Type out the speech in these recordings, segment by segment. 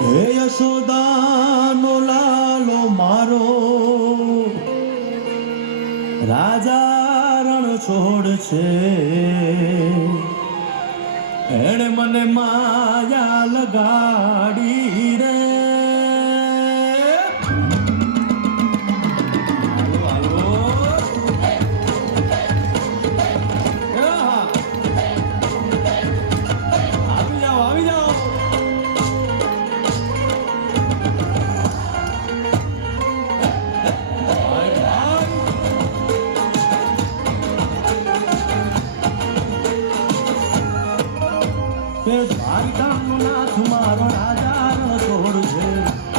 હે યશોદાનો લાલો મારો રાજા રણ છોડ છે એણે મને માયા લગાડી રે દ્વારિકાનો નાથ મારો રાજા રણ છોડ છે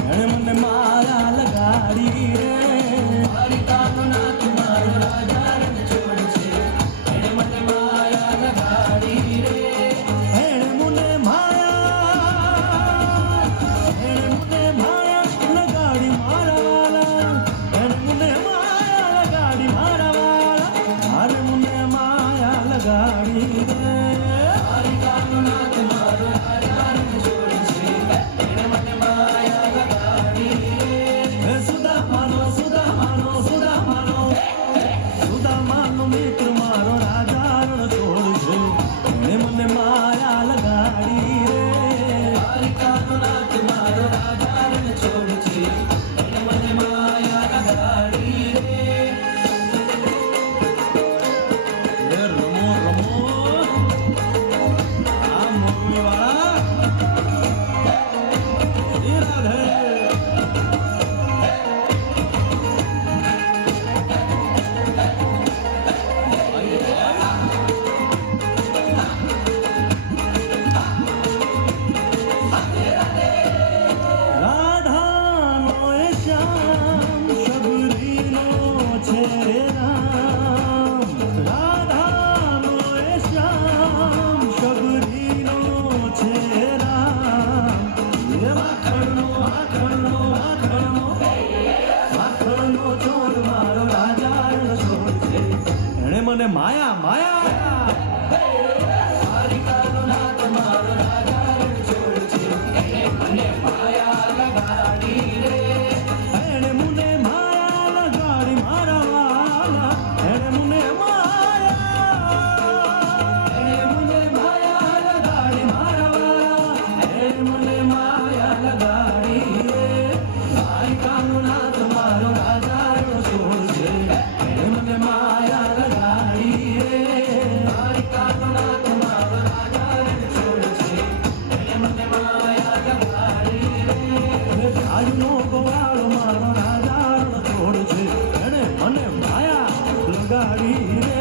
એણે મને માયા લગાડી રે દ્વારિકાનો નાથ મારો રાજા રણ છોડ છે એણે મને માયા લગાડી રે એણે મને માયા લગાડી મારા વાલા એણે મને માયા લગાડી મારા વાલા અરે મને માયા લગાડી રે મને માયા માયા દ્વારિકાનો નાથ મારો રાજા રણ છોડ છે એણે મને માયા લગાડી રે એણે મને માયા લગાડી મારા વાલા એણે મને માયા લગાડી મારા વાલા એણે મને માયા લગાડી રે દ્વારિકાનો નાથ મારો રાજા રણ છોડ છે એણે મને માયા આજનો ગોવાળો મારો રાજા રણ છોડ છે એણે મને માયા લગાડી રે